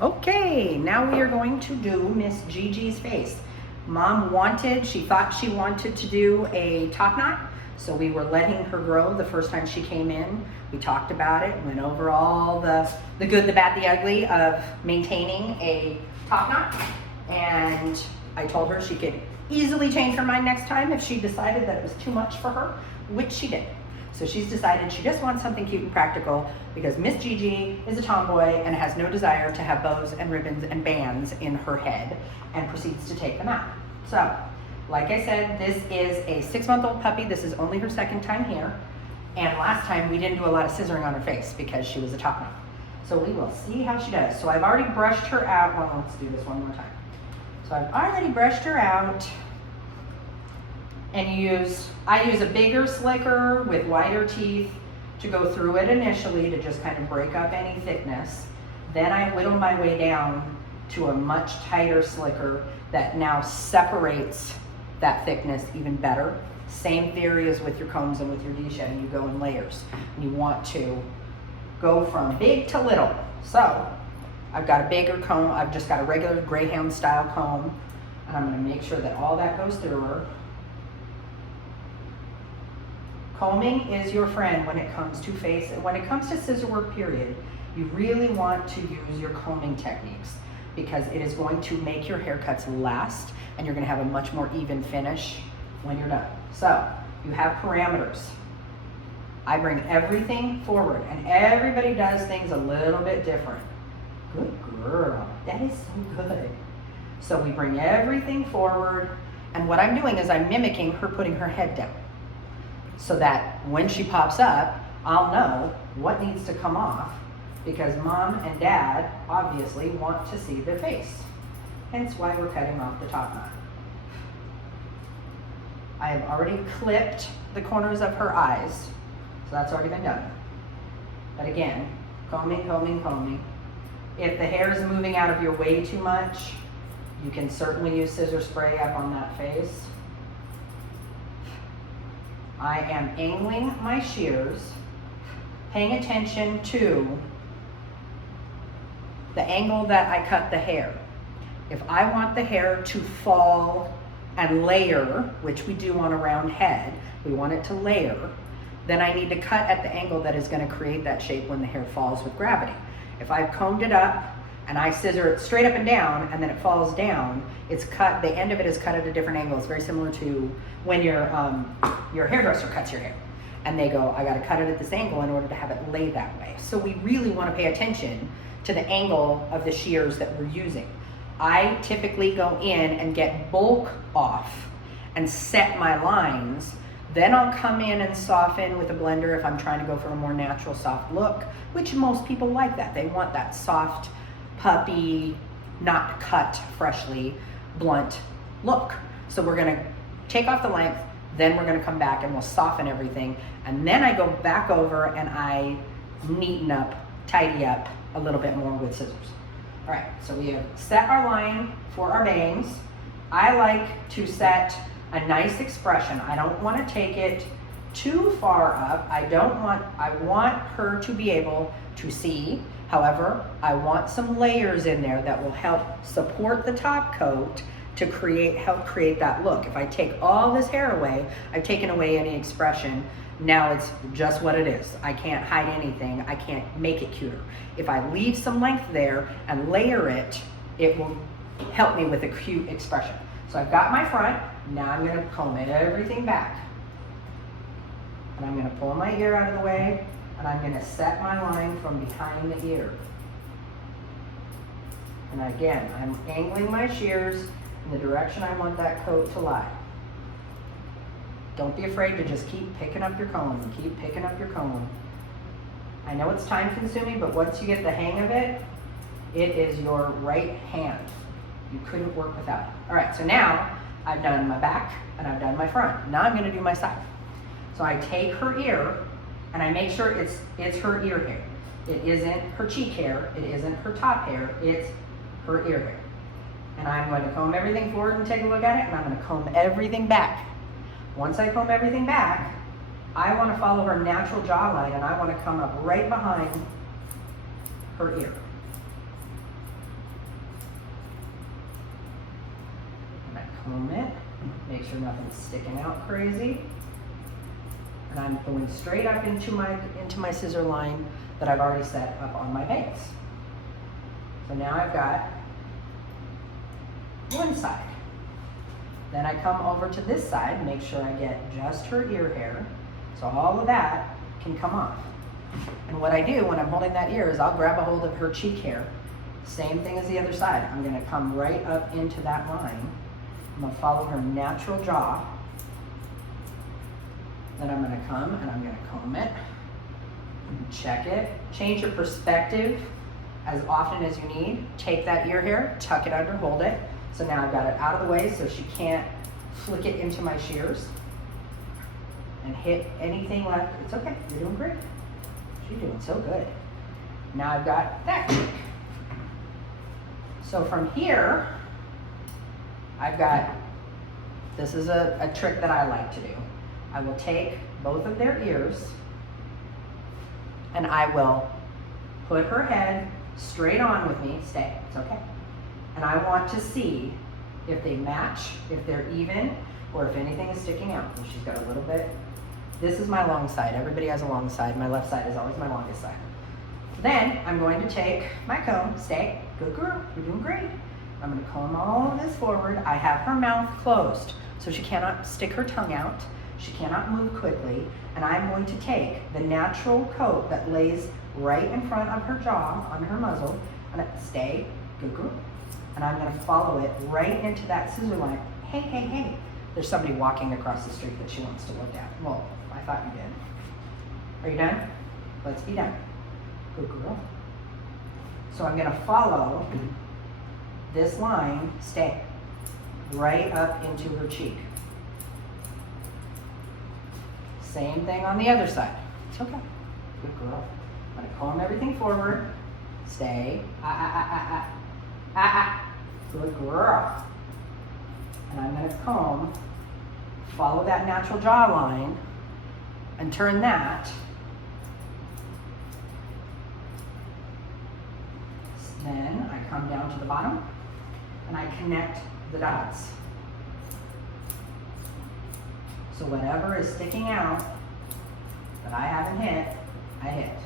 Okay, now we are going to do Miss Gigi's face. Mom she thought she wanted to do a top knot, so we were letting her grow the first time she came in. We talked about it, went over all the good, the bad, the ugly of maintaining a top knot, and I told her she could easily change her mind next time if she decided that it was too much for her, which she did. So she's decided she just wants something cute and practical because Miss Gigi is a tomboy and has no desire to have bows and ribbons and bands in her head, and proceeds to take them out. So, like I said, this is a 6-month-old puppy. This is only her second time here. And last time we didn't do a lot of scissoring on her face because she was a top knot. So we will see how she does. So I've already brushed her out. Well, let's do this one more time. So I've already brushed her out. And I use a bigger slicker with wider teeth to go through it initially to just kind of break up any thickness. Then I whittle my way down to a much tighter slicker that now separates that thickness even better. Same theory as with your combs and with your de-shedding, you go in layers. And you want to go from big to little. So I've got a bigger comb, I've just got a regular Greyhound style comb, and I'm gonna make sure that all that goes through her. Combing is your friend when it comes to face, when it comes to scissor work, period. You really want to use your combing techniques because it is going to make your haircuts last and you're gonna have a much more even finish when you're done. So, you have parameters. I bring everything forward and everybody does things a little bit different. Good girl, that is so good. So we bring everything forward, and what I'm doing is I'm mimicking her putting her head down, so that when she pops up, I'll know what needs to come off because mom and dad obviously want to see their face. Hence why we're cutting off the top knot. I have already clipped the corners of her eyes, so that's already been done. But again, combing, combing, combing. If the hair is moving out of your way too much, you can certainly use scissor spray up on that face. I am angling my shears, paying attention to the angle that I cut the hair. If I want the hair to fall and layer, which we do on a round head, we want it to layer, then I need to cut at the angle that is going to create that shape when the hair falls with gravity. If I've combed it up and I scissor it straight up and down and then it falls down, it's cut, the end of it is cut at a different angle. It's very similar to when your hairdresser cuts your hair and they go, I gotta cut it at this angle in order to have it lay that way. So we really wanna pay attention to the angle of the shears that we're using. I typically go in and get bulk off and set my lines. Then I'll come in and soften with a blender if I'm trying to go for a more natural soft look, which most people like that. They want that soft, puppy, not cut freshly, blunt look. So we're gonna take off the length, then we're gonna come back and we'll soften everything. And then I go back over and I neaten up, tidy up a little bit more with scissors. All right, so we have set our line for our bangs. I like to set a nice expression. I don't wanna take it too far up. I want her to be able to see. However, I want some layers in there that will help support the top coat to help create that look. If I take all this hair away, I've taken away any expression. Now it's just what it is. I can't hide anything. I can't make it cuter. If I leave some length there and layer it, it will help me with a cute expression. So I've got my front. Now I'm gonna comb everything back. And I'm gonna pull my ear out of the way, and I'm gonna set my line from behind the ear. And again, I'm angling my shears in the direction I want that coat to lie. Don't be afraid to just keep picking up your comb, keep picking up your comb. I know it's time consuming, but once you get the hang of it, it is your right hand. You couldn't work without it. All right, so now I've done my back and I've done my front. Now I'm gonna do my side. So I take her ear and I make sure it's her ear hair. It isn't her cheek hair, it isn't her top hair, it's her ear hair. And I'm going to comb everything forward and take a look at it, and I'm going to comb everything back. Once I comb everything back, I want to follow her natural jawline, and I want to come up right behind her ear. Make sure nothing's sticking out crazy. And I'm going straight up into my scissor line that I've already set up on my base. So now I've got one side. Then I come over to this side, make sure I get just her ear hair, so all of that can come off. And what I do when I'm holding that ear is I'll grab a hold of her cheek hair, same thing as the other side. I'm gonna come right up into that line. I'm gonna follow her natural jaw. Then I'm gonna come and I'm gonna comb it, check it, change your perspective as often as you need. Take that ear hair, tuck it under, hold it. So now I've got it out of the way so she can't flick it into my shears and hit anything left. It's okay, you're doing great. She's doing so good. Now I've got that cheek. So from here, I've got, this is a trick that I like to do. I will take both of their ears and I will put her head straight on with me. Stay, it's okay. And I want to see if they match, if they're even, or if anything is sticking out. And she's got a little bit. This is my long side. Everybody has a long side. My left side is always my longest side. Then I'm going to take my comb. Stay, good girl, you're doing great. I'm gonna comb all of this forward. I have her mouth closed, so she cannot stick her tongue out. She cannot move quickly. And I'm going to take the natural coat that lays right in front of her jaw, on her muzzle, and stay, good girl. And I'm gonna follow it right into that scissor line. Hey, hey, hey. There's somebody walking across the street that she wants to look at. Well, I thought you did. Are you done? Let's be done. Good girl. So I'm gonna follow this line, stay, right up into her cheek. Same thing on the other side. It's okay. Good girl. I'm gonna comb everything forward. Stay. Good girl. And I'm gonna comb, follow that natural jawline, and turn that. Then I come down to the bottom and I connect the dots. So whatever is sticking out that I haven't hit, I hit.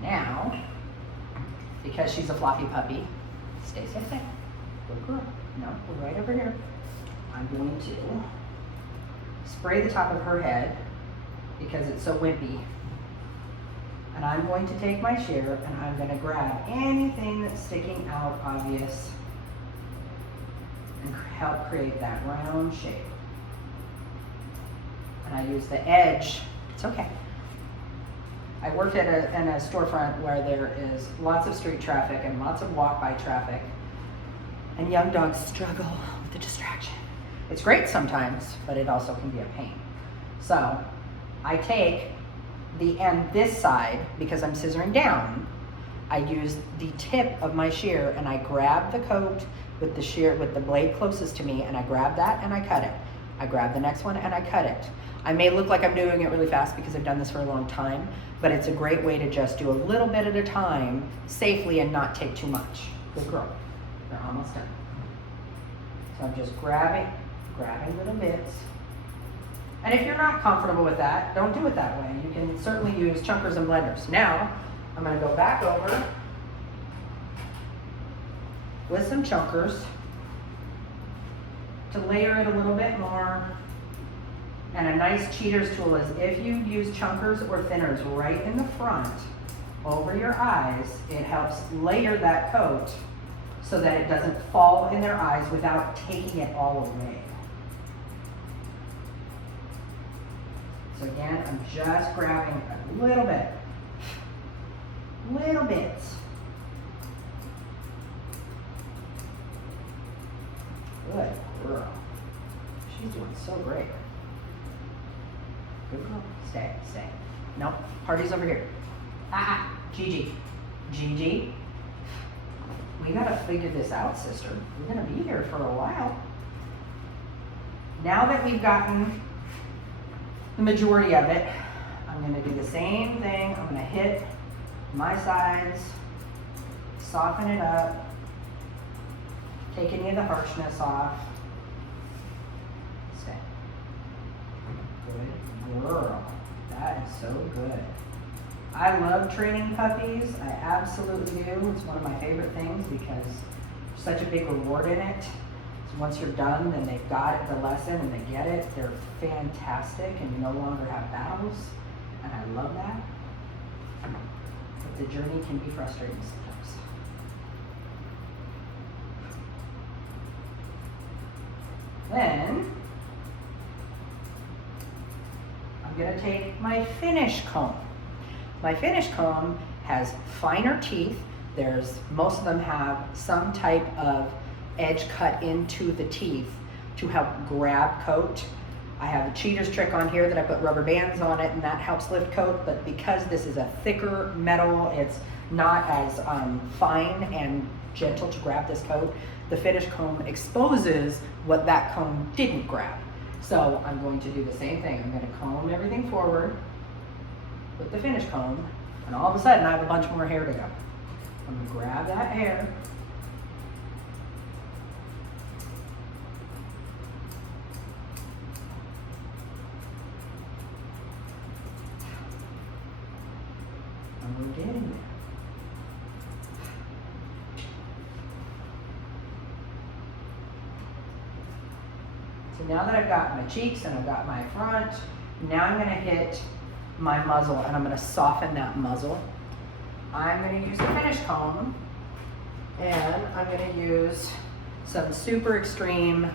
Now, because she's a floppy puppy, stay. Good girl. No, we're right over here. I'm going to spray the top of her head because it's so wimpy. And I'm going to take my shear and I'm going to grab anything that's sticking out obvious and help create that round shape. And I use the edge. It's okay. I worked in a storefront where there is lots of street traffic and lots of walk-by traffic, and young dogs struggle with the distraction. It's great sometimes, but it also can be a pain. So I take the end this side, because I'm scissoring down, I use the tip of my shear and I grab the coat with the shear, with the blade closest to me, and I grab that and I cut it. I grab the next one and I cut it. I may look like I'm doing it really fast because I've done this for a long time, but it's a great way to just do a little bit at a time safely and not take too much. Good girl. They're almost done. So I'm just grabbing little bits. And if you're not comfortable with that, don't do it that way. You can certainly use chunkers and blenders. Now, I'm gonna go back over with some chunkers to layer it a little bit more. And a nice cheater's tool is if you use chunkers or thinners right in the front over your eyes, it helps layer that coat so that it doesn't fall in their eyes without taking it all away. So again, I'm just grabbing a little bit, little bits. Good girl. She's doing so great. Good girl. Stay. Nope. Party's over here. Gigi. We gotta figure this out, sister. We're gonna be here for a while. Now that we've gotten the majority of it, I'm gonna do the same thing. I'm gonna hit my sides, soften it up, take any of the harshness off. Good girl. That is so good. I love training puppies. I absolutely do. It's one of my favorite things because there's such a big reward in it. So once you're done, then they've got it, the lesson, and they get it. They're fantastic, and you no longer have battles. And I love that. But the journey can be frustrating sometimes. Then I'm going to take my finish comb. My finish comb has finer teeth. Most of them have some type of edge cut into the teeth to help grab coat. I have a cheater's trick on here that I put rubber bands on it, and that helps lift coat, but because this is a thicker metal, it's not as fine and gentle to grab this coat. The finish comb exposes what that comb didn't grab. So I'm going to do the same thing. I'm going to comb everything forward with the finish comb, and all of a sudden I have a bunch more hair to go. I'm going to grab that hair, and we're getting there. So now that I've got my cheeks and I've got my front, now I'm going to hit my muzzle, and I'm going to soften that muzzle. I'm going to use the finish comb, and I'm going to use some super extreme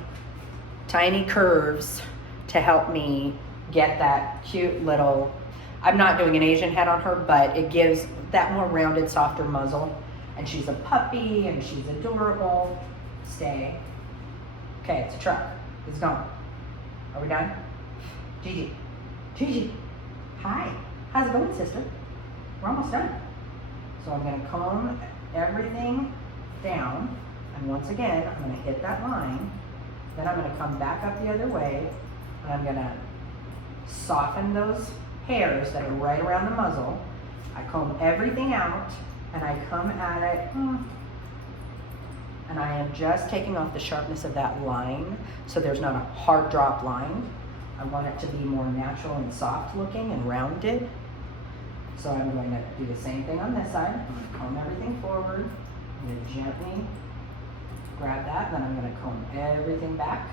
tiny curves to help me get that cute little, I'm not doing an Asian head on her, but it gives that more rounded, softer muzzle. And she's a puppy, and she's adorable. Stay. Okay, it's a truck. It's gone. Are we done? Gigi. Gigi. Hi. How's it going, sister? We're almost done. So I'm going to comb everything down. And once again, I'm going to hit that line. Then I'm going to come back up the other way. And I'm going to soften those hairs that are right around the muzzle. I comb everything out. And I come at it. And I am just taking off the sharpness of that line. So there's not a hard drop line. I want it to be more natural and soft looking and rounded. So I'm going to do the same thing on this side. I'm going to comb everything forward. I'm going to gently grab that. Then I'm going to comb everything back.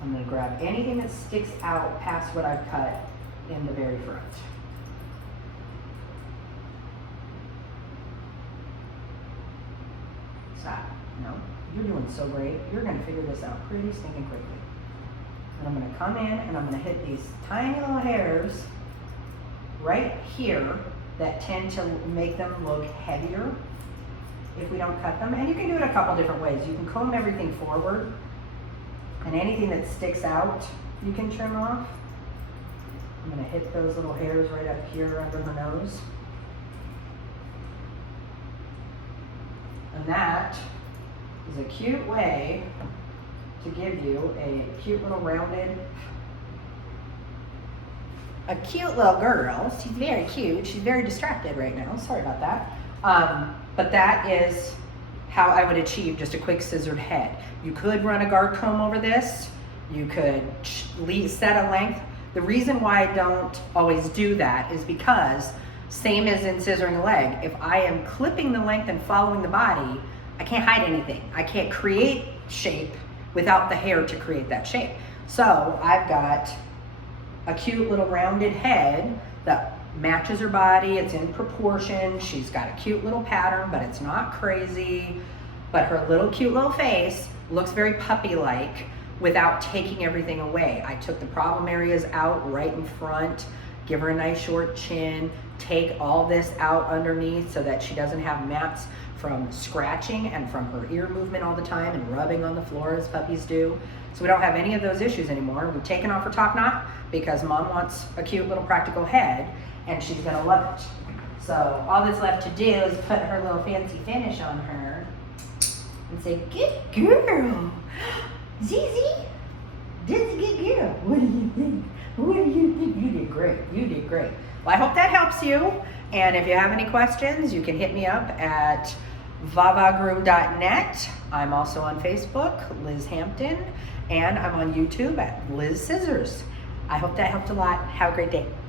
I'm going to grab anything that sticks out past what I've cut in the very front. Stop. No, you're doing so great. You're going to figure this out pretty stinking quickly. And I'm going to come in and I'm going to hit these tiny little hairs right here that tend to make them look heavier if we don't cut them. And you can do it a couple different ways. You can comb everything forward, and anything that sticks out you can trim off. I'm going to hit those little hairs right up here under her nose. And that is a cute way to give you a cute little rounded, a cute little girl. She's very cute. She's very distracted right now. Sorry about that. But that is how I would achieve just a quick scissored head. You could run a guard comb over this. You could set a length. The reason why I don't always do that is because, same as in scissoring a leg, if I am clipping the length and following the body, I can't hide anything. I can't create shape without the hair to create that shape. So I've got a cute little rounded head that matches her body. It's in proportion. She's got a cute little pattern, but it's not crazy. But her little cute little face looks very puppy-like without taking everything away. I took the problem areas out right in front, give her a nice short chin, take all this out underneath so that she doesn't have mats from scratching and from her ear movement all the time and rubbing on the floor as puppies do. So we don't have any of those issues anymore. We've taken off her top knot because mom wants a cute little practical head and she's gonna love it. So all that's left to do is put her little fancy finish on her and say, good girl. Zizi, this is a good girl. What do you think? What do you think? You did great. You did great. Well, I hope that helps you. And if you have any questions, you can hit me up at vavagroom.net. I'm also on Facebook, Liz Hampton, and I'm on YouTube at Liz Scissors. I hope that helped a lot. Have a great day.